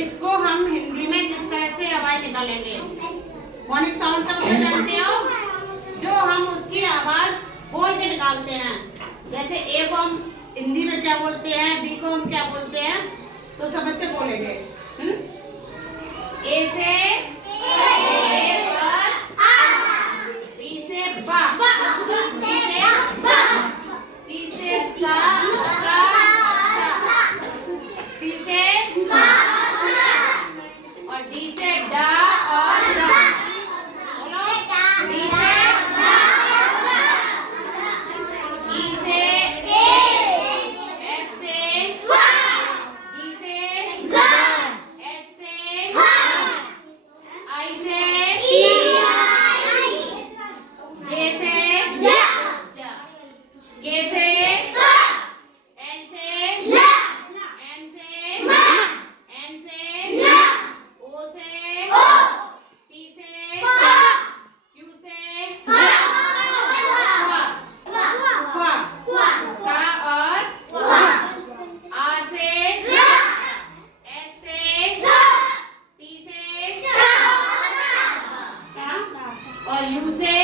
इसको हम हिंदी में किस तरह से आवाज निकालेंगे? फोनिक साउंड का मतलब जानते हो? जो हम उसकी आवाज बोल के निकालते हैं। जैसे ए को हम हिंदी में क्या बोलते हैं, बी को हम क्या बोलते हैं, तो सब बच्चे बोलेंगे। ए से बी से बा, सी से बा, सी से सा, सी से सा, और डी से डा और दा। बोलो, डी से डा, ई से ए, एफ से फा, जी से गा, एच से हा, आई से जे से जा, के से का, एल से ला, एन से मा, एन से ना, ओ से ओ, पी से पा, क्यू से का, का और आर से रा, एस से सा, टी से टा, और यू से